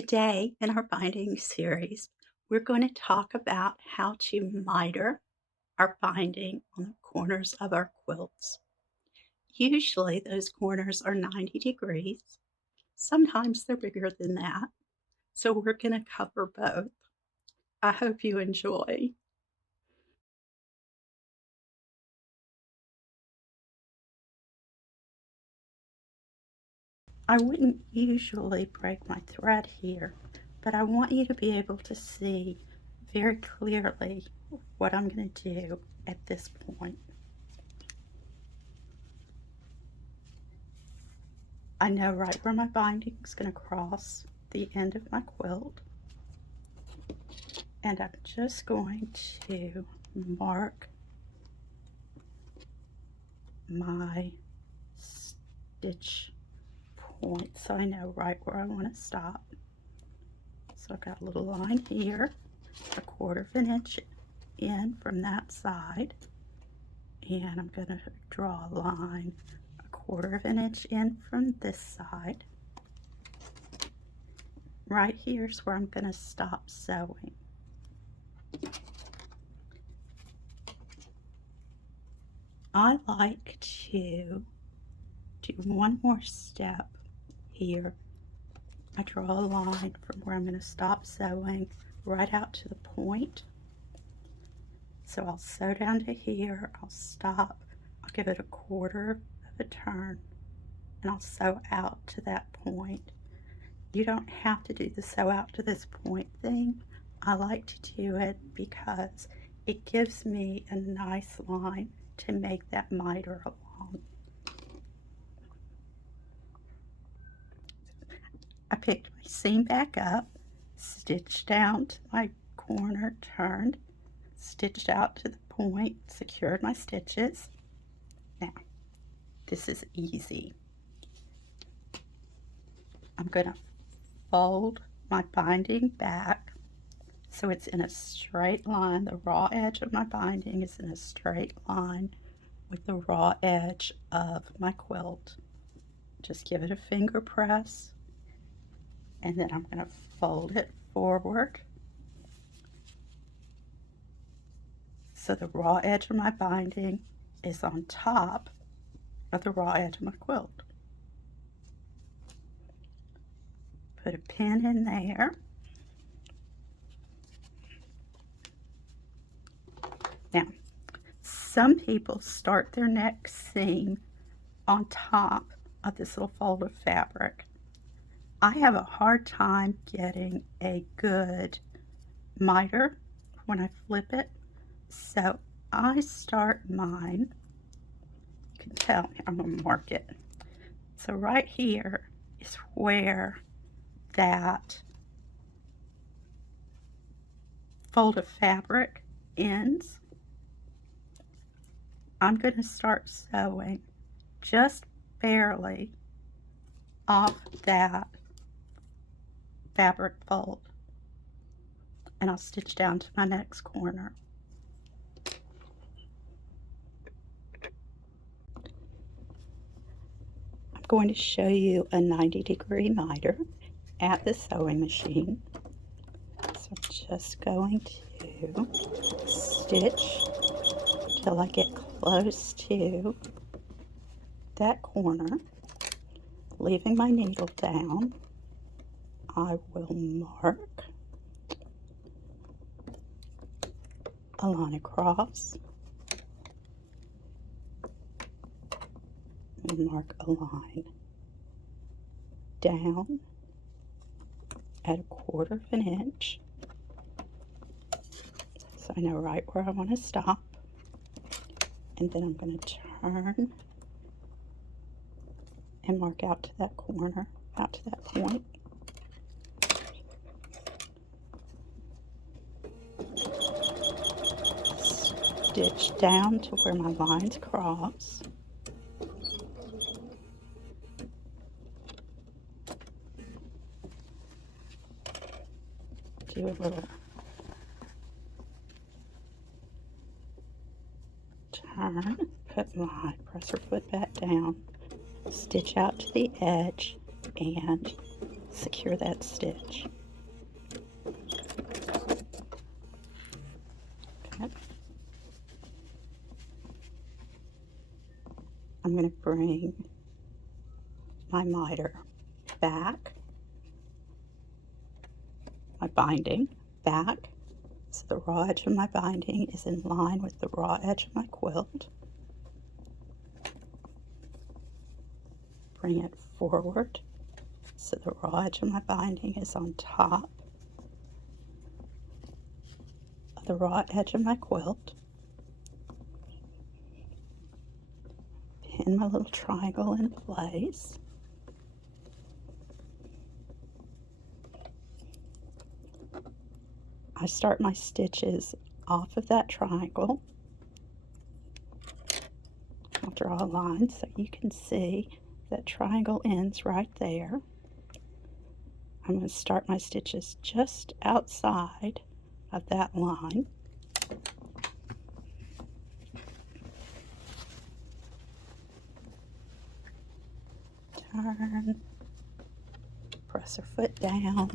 Today, in our binding series, we're going to talk about how to miter our binding on the corners of our quilts. Usually, those corners are 90 degrees. Sometimes they're bigger than that. So, we're going to cover both. I hope you enjoy. I wouldn't usually break my thread here, but I want you to be able to see very clearly what I'm going to do at this point. I know right where my binding is going to cross the end of my quilt, and I'm just going to mark my stitch point so I know right where I want to stop. So I've got a little line here, 1/4 inch in from that side, and I'm going to draw a line 1/4 inch in from this side. Right here's where I'm going to stop sewing. I like to do one more step here. I draw a line from where I'm going to stop sewing right out to the point. So I'll sew down to here, I'll stop, I'll give it 1/4 of a turn, and I'll sew out to that point. You don't have to do the sew out to this point thing. I like to do it because it gives me a nice line to make that miter along. I picked my seam back up, stitched down to my corner, turned, stitched out to the point, secured my stitches. Now, this is easy. I'm going to fold my binding back so it's in a straight line. The raw edge of my binding is in a straight line with the raw edge of my quilt. Just give it a finger press, and then I'm going to fold it forward so the raw edge of my binding is on top of the raw edge of my quilt. Put a pin in there. Now, some people start their next seam on top of this little fold of fabric. I have a hard time getting a good miter when I flip it, so I start mine. You can tell, I'm going to mark it. So right here is where that fold of fabric ends. I'm going to start sewing just barely off that fabric fold, and I'll stitch down to my next corner. I'm going to show you a 90-degree miter at the sewing machine. So I'm just going to stitch till I get close to that corner. Leaving my needle down, I will mark a line across and mark a line down at 1/4 inch, so I know right where I want to stop. And then I'm going to turn and mark out to that corner, out to that point. Stitch down to where my lines cross. Do a little turn, put my presser foot back down, stitch out to the edge, and secure that stitch. Okay. I'm going to bring my miter back, my binding back, so the raw edge of my binding is in line with the raw edge of my quilt. Bring it forward so the raw edge of my binding is on top of the raw edge of my quilt. Pin my little triangle in place. I start my stitches off of that triangle. I'll draw a line so you can see that triangle ends right there. I'm going to start my stitches just outside of that line. Turn, press her foot down.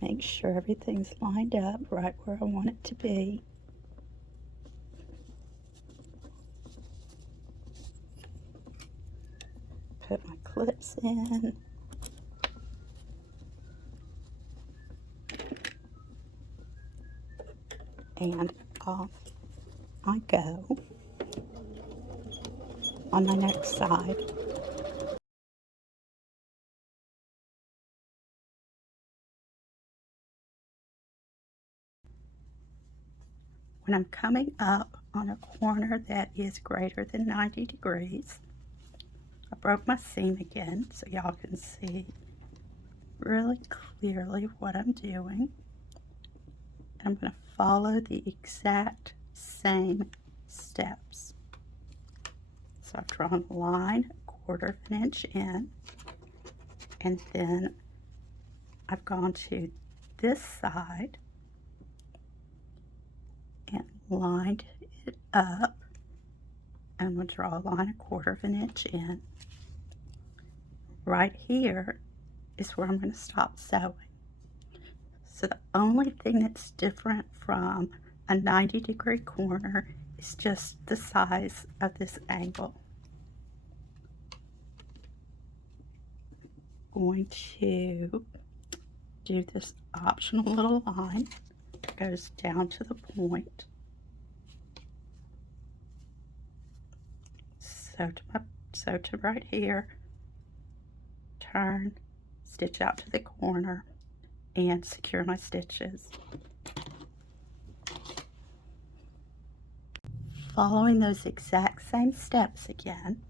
Make sure everything's lined up right where I want it to be. Put my clips in. And off I go on my next side. When I'm coming up on a corner that is greater than 90 degrees, I broke my seam again so y'all can see really clearly what I'm doing. And I'm going to follow the exact same steps. So I've drawn a line 1/4 of an inch in, and then I've gone to this side and lined it up. I'm going to draw a line 1/4 of an inch in. Right here is where I'm going to stop sewing. So the only thing that's different from a 90-degree corner is just the size of this angle. I'm going to do this optional little line that goes down to the point. Sew to right here, turn, stitch out to the corner, and secure my stitches. Following those exact same steps again,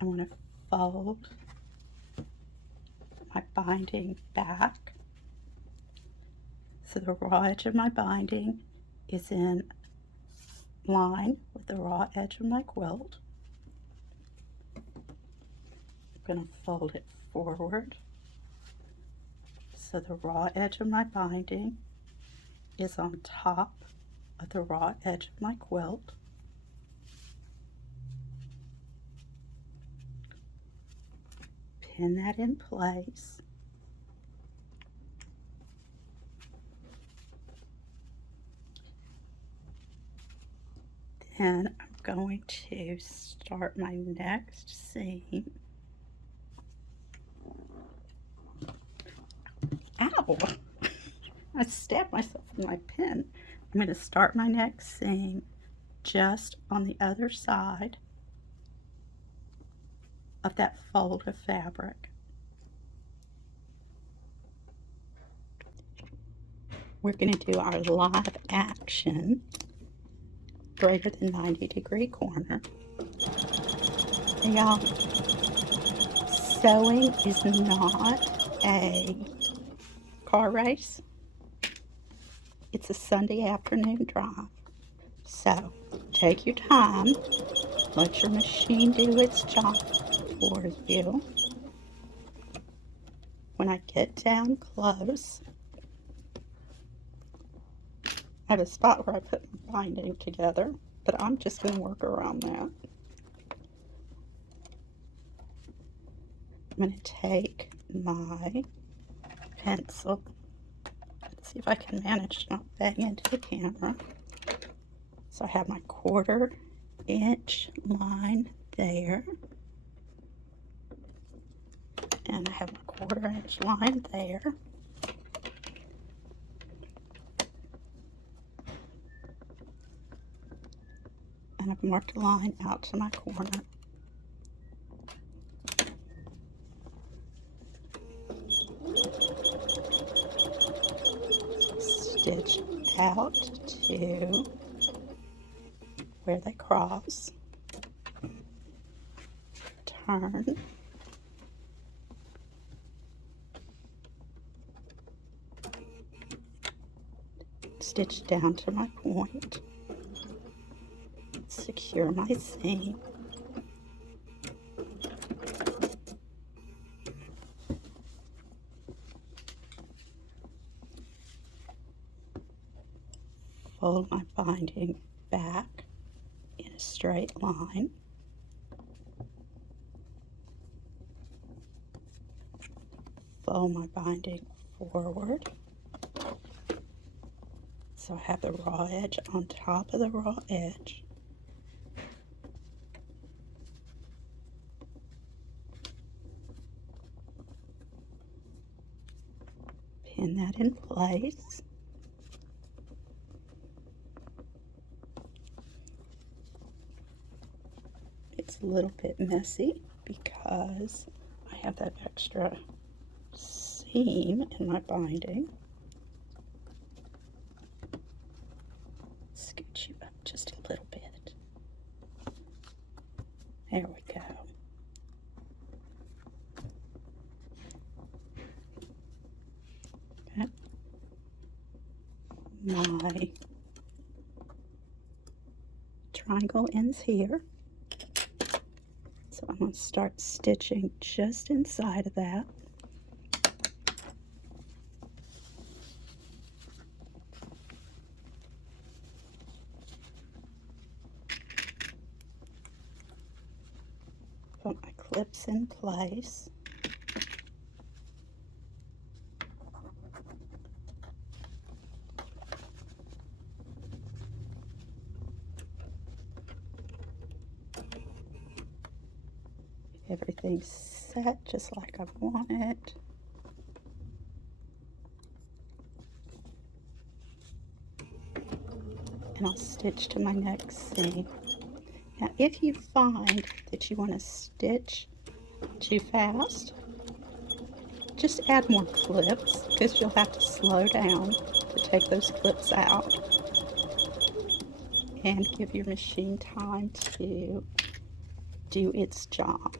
I'm going to fold my binding back so the raw edge of my binding is in line with the raw edge of my quilt. I'm going to fold it forward so the raw edge of my binding is on top of the raw edge of my quilt. Pin that in place. Then I'm going to start my next seam. Ow! I stabbed myself with my pen. I'm going to start my next seam just on the other side of that fold of fabric. We're going to do our live action greater than 90-degree corner. And y'all, sewing is not a car race. It's a Sunday afternoon drive. So take your time, let your machine do its job for you. When I get down close, I have a spot where I put my binding together, but I'm just going to work around that. I'm going to take my pencil. Let's see if I can manage to not bang into the camera. So I have my 1/4 inch line there. And I have my 1/4 inch line there. And I've marked a line out to my corner. Stitch out to where they cross. Turn. Stitch down to my point. Secure my seam. Fold my binding back in a straight line. Fold my binding forward. So I have the raw edge on top of the raw edge. Pin that in place. It's a little bit messy because I have that extra seam in my binding. Scoot you up just a little bit. There we go. Okay. My triangle ends here. So I'm going to start stitching just inside of that. Put my clips in place. Everything's set just like I want it. And I'll stitch to my next seam. Now if you find that you want to stitch too fast, just add more clips because you'll have to slow down to take those clips out and give your machine time to do its job.